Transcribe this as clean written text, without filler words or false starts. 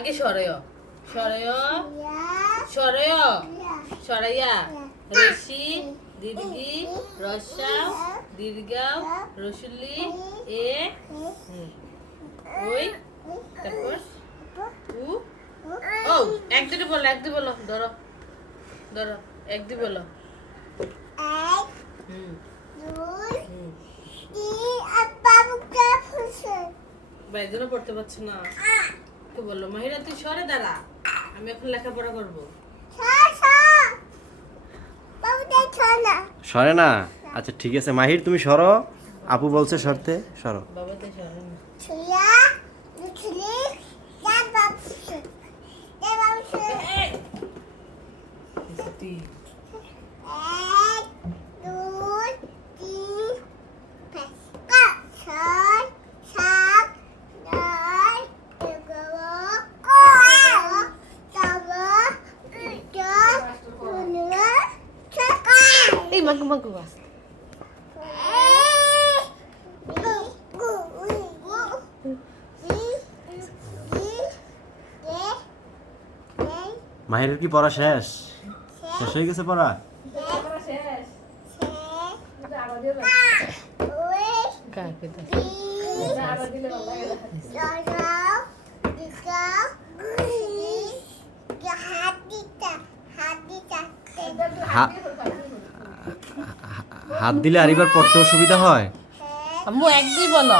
আগে সরয় সরয় সরয় সরাইয়া রেশি দীর্ঘি রসা দীর্ঘাও রসুলি এ ওই তারপর উ ও এক দুটো বলো ধরো ধরো এক দুই বলো ভাই জন্য পড়তে পারছি না তো বললো মাহিরা তুই সরে দাঁড়া আমি এখন লেখাপড়া করবো সরে না আচ্ছা ঠিক আছে মাহির তুমি সরো আপু বলছে সরতে সরো বাবা তো সরে না তুই এই মাগু মাগু বাস মাহিরের কি পড়া শেষ শেষ হয়ে গেছে পড়া কাকে দাও হাত দিলে আর এবার পড়তেও সুবিধা হয় আম্মু এক দুই বলো